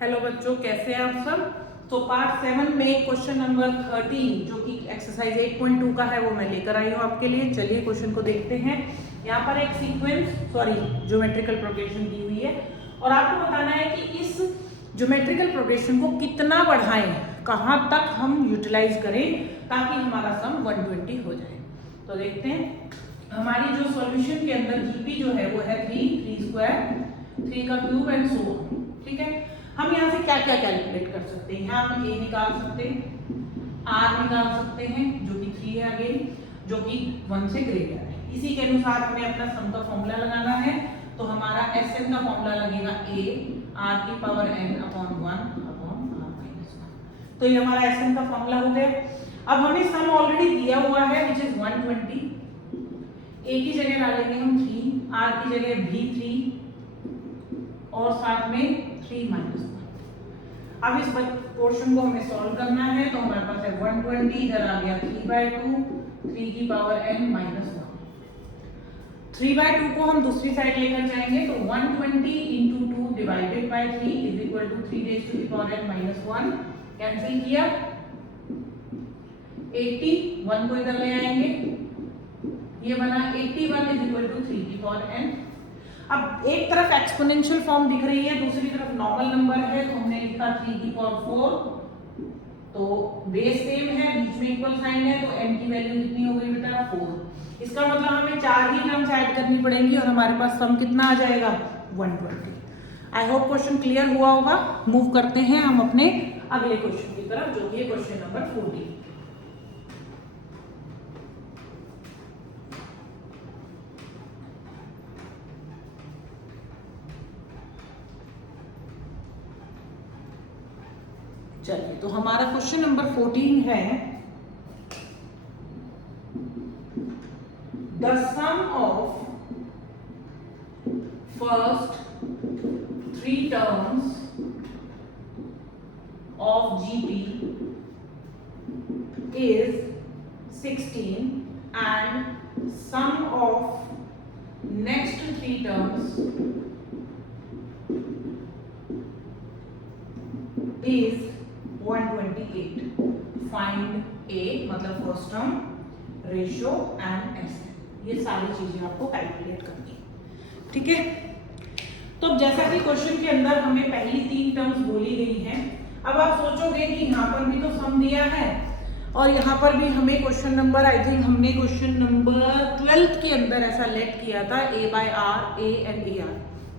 Hello बच्चों, कैसे हैं आप सब। तो पार्ट 7 में क्वेश्चन नंबर 13 जो कि एक्सरसाइज 8.2 का है वो मैं लेकर आई हूँ आपके लिए। चलिए क्वेश्चन को देखते हैं। यहाँ पर एक ज्योमेट्रिकल प्रोग्रेशन दी हुई है और आपको बताना है कि इस ज्योमेट्रिकल प्रोग्रेशन को कितना बढ़ाएं, कहाँ तक हम यूटिलाइज करें ताकि हमारा सम 120 हो जाए। तो देखते हैं हमारी जो सॉल्यूशन के अंदर जीपी जो है वो है 3 स्क्वायर 3 का क्यूब एंड सो ऑन। ठीक है, हम यहाँ से क्या क्या कैलकुलेट कर सकते हैं। यहाँ हम a निकाल सकते हैं, r निकाल सकते हैं जो कि 3 है अगेन, जो कि 1 से ग्रेटर है। इसी के अनुसार हमें अपना सम का फॉर्मूला लगाना है। तो हमारा Sn का फॉर्मूला लगेगा a r की power n upon 1 upon r minus 1। तो ये हमारा Sn का फॉर्मूला हो गया। अब हमें सम ऑलरेडी दिया हुआ है विच इज 120। a की जगह डालेंगे हम 3, r की जगह भी 3 और साथ में 3 माइनस 1। अब इस पोर्शन को हमें सॉल्व करना है। तो हमारे पास है 120, इधर आ गया 3/2, 3 की पावर n माइनस 1। 3/2 को हम दूसरी साइड लेकर जाएंगे तो 120 into 2 divided by 3 is equal to 3 raise to the power n minus 1। Cancel किया 80, 1 को इधर ले आएंगे, ये बना 81 इज इक्वल टू 3 की पावर n। अब एक तरफ एक्सपोनेंशियल फॉर्म दिख रही है, दूसरी तरफ नॉर्मल नंबर है, तो हमने लिखा 3 की पावर 4। तो बेस सेम है, बीच में इक्वल साइन है, तो n की वैल्यू कितनी हो गई बेटा 4। इसका मतलब हमें 4 ही टर्म्स ऐड करनी पड़ेंगी और हमारे पास सम कितना आ जाएगा 120। आई होप क्वेश्चन क्लियर हुआ होगा। मूव करते हैं हम अपने अगले क्वेश्चन की तरफ जो कि है क्वेश्चन नंबर 14। चलिए, तो हमारा क्वेश्चन नंबर 14 है the sum of first 3 terms of GP is 16 and sum of next 3 terms is 128। Find a मतलब first term, ratio and S. ये सारी चीजें आपको कैलकुलेट करनी है। ठीक है, तो जैसा कि क्वेश्चन के अंदर हमें पहली 3 टर्म्स बोली गई हैं। अब आप सोचोगे कि यहाँ पर भी तो सम दिया है और यहाँ पर भी हमें क्वेश्चन नंबर आई थिंक हमने क्वेश्चन नंबर 12 के अंदर ऐसा लेट किया था a by r, a and a r।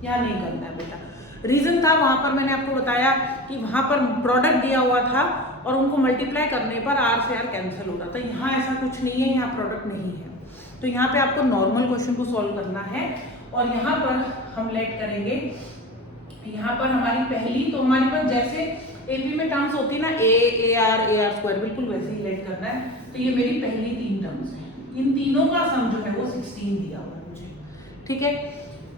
यहाँ नहीं करना है बेटा। रीजन था वहां पर मैंने आपको बताया कि वहां पर प्रोडक्ट दिया हुआ था और उनको मल्टीप्लाई करने पर r से r कैंसिल हो रहा था। यहाँ ऐसा कुछ नहीं है, यहाँ प्रोडक्ट नहीं है। तो यहाँ पे आपको नॉर्मल क्वेश्चन को सॉल्व करना है और यहाँ पर हम लेट करेंगे। यहाँ पर हमारी पहली, तो हमारे पास जैसे एपी में टर्म्स होती है ना a ar स्क्वायर, बिल्कुल वैसे ही लेट करना है। तो ये मेरी पहली 3 टर्म्स है। इन तीनों का सम जो है वो 16 दिया हुआ है मुझे। ठीक है,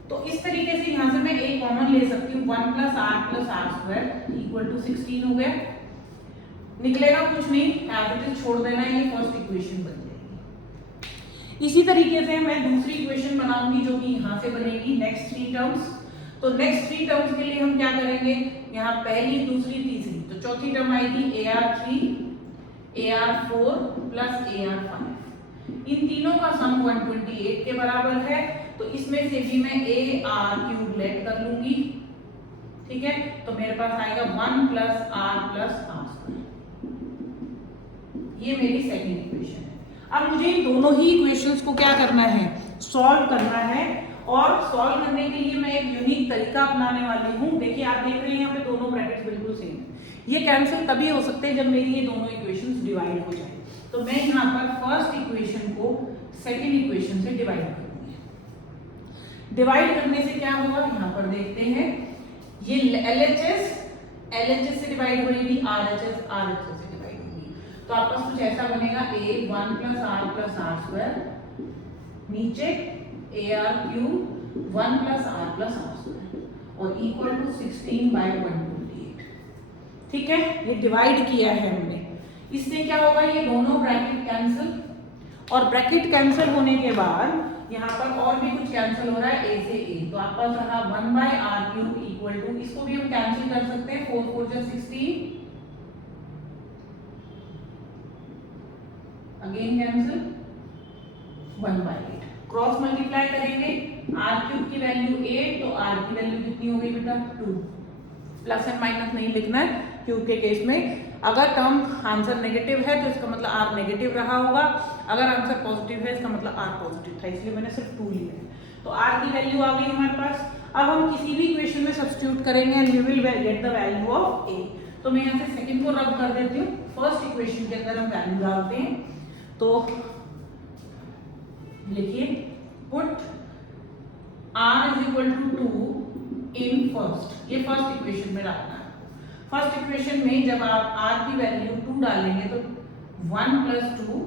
तो इस तरीके से यहाँ से मैं a कॉमन ले सकती हूँ, 1 plus r square equal to 16 हो गया। निकलेगा कुछ नहीं, एज इट इज छोड़ देना है, ये फर्स्ट इक्वेशन बन जाएगी। इसी तरीके से मैं दूसरी इक्वेशन बनाऊंगी जो कि यहाँ से बनेगी नेक्स्ट 3 टर्म्स। तो नेक्स्ट 3 टर्म्स के लिए हम क्या करेंगे, यहाँ पहली, दूसरी, तीसरी, तो चौथी टर्म आएगी ar3 ar4 प्लस ar5। इन तीनों का सम 128 के बराबर है। तो इसमें से भी मैं ar³ लेट कर लूंगी। ठीक है, तो मेरे पास आएगा 1 प्लस r स्क्वायर। ये मेरी सेकेंड इक्वेशन है। अब मुझे इन दोनों ही इक्वेशंस को क्या करना है, सॉल्व करना है। और सॉल्व करने के लिए मैं एक यूनिक तरीका अपनाने वाली हूँ। देखिए आप देख रहे हैं यहाँ पे दोनों ब्रैकेट्स बिल्कुल सेम है। ये कैंसिल तभी हो सकते हैं जब मेरी ये दोनों इक्वेशंस डिवाइड हो जाए। तो मैं यहाँ पर फर्स्ट इक्वेशन को सेकेंड इक्वेशन से डिवाइड करूंगी। डिवाइड करने से क्या होगा, यहाँ पर देखते हैं, ये LHS से डिवाइड होगी, RHS से डिवाइड होगी। तो आपका कुछ ऐसा बनेगा a 1 प्लस r स्क्वायर, नीचे ar³ 1 प्लस r स्क्वायर और इक्वल टू 16/128। ठीक है, ये डिवाइड किया है हमने। इससे क्या होगा, ये दोनों ब्रैकेट कैंसिल, और ब्रैकेट कैंसिल होने के बाद यहाँ पर और भी कुछ कैंसिल हो रहा है, a से a। तो आपका रहा 1/r³ इक्वल टू, इसको भी हम कैंसिल कर सकते हैं, 4 4 जा 16, अगेन कैंसिल, 1/8। क्रॉस मल्टीप्लाई करेंगे, r क्यूब की वैल्यू 8, तो r की वैल्यू कितनी हो गई बेटा 2। प्लस एंड माइनस नहीं लिखना है क्यूब के केस में। अगर टर्म आंसर नेगेटिव है तो इसका मतलब r नेगेटिव रहा होगा, अगर आंसर पॉजिटिव है इसका मतलब r पॉजिटिव था, इसलिए मैंने सिर्फ 2 लिया है। तो r की वैल्यू आ गई हमारे पास। अब हम किसी भी इक्वेशन में सब्स्टिट्यूट करेंगे and we will get the value of a। तो मैं यहाँ से सेकंड को रब कर देती हूँ, फर्स्ट इक्वेशन के अंदर हम वैल्यू डालते हैं। तो लिखिए put r is equal to 2 in first, ये फर्स्ट इक्वेशन में डालना है। फर्स्ट इक्वेशन में जब आप r की वैल्यू 2 डालेंगे तो 1 + 2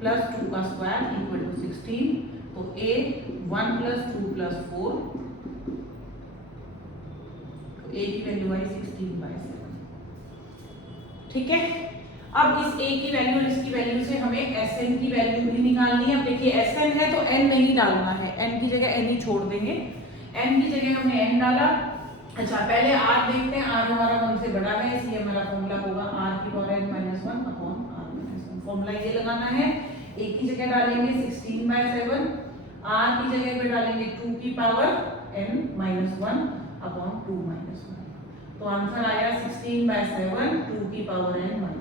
+ 2 का स्क्वायर इक्वल टू 16। तो a 1 + 2 + 4, तो a की वैल्यू आई 16/7। ठीक है, अब इस a की वैल्यू और इसकी वैल्यू से हमें Sn की वैल्यू भी निकालनी है। अब देखिए Sn है तो n नहीं डालना है, n की जगह n ही छोड़ देंगे। n की जगह हमने n डाला। अच्छा पहले r देखते हैं, r हमारा 1 से बड़ा है, इसलिए हमारा फॉर्मूला होगा r की power n - 1 upon r - 1। Formula ये लगाना है, a की जगह डालेंगे 16/7, r की जगह पे डालेंगे 2 की पावर n - 1 अपॉन 2 - 1। तो आंसर आया 16/7 2 की पावर n - 1।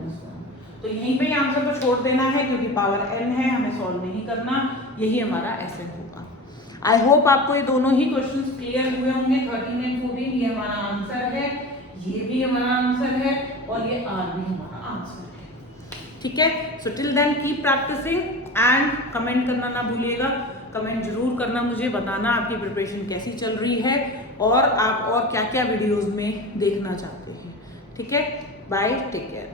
तो यहीं पे आंसर को छोड़ देना है क्योंकि पावर n है, हमें सॉल्व नहीं करना, यही हमारा Sn होगा। आई होप आपको ये दोनों ही क्वेश्चंस क्लियर हुए होंगे। 13 एंड 14 ये हमारा आंसर है, ये भी हमारा आंसर है और ये r भी हमारा आंसर है। ठीक है, so till then keep practising and comment करना ना भूलिएगा। कमेंट जरूर करना, मुझे बताना आपकी प्रिपरेशन कैसी चल रही है और आप और क्या क्या वीडियोस में देखना चाहते हैं। ठीक है, बाय, टेक केयर।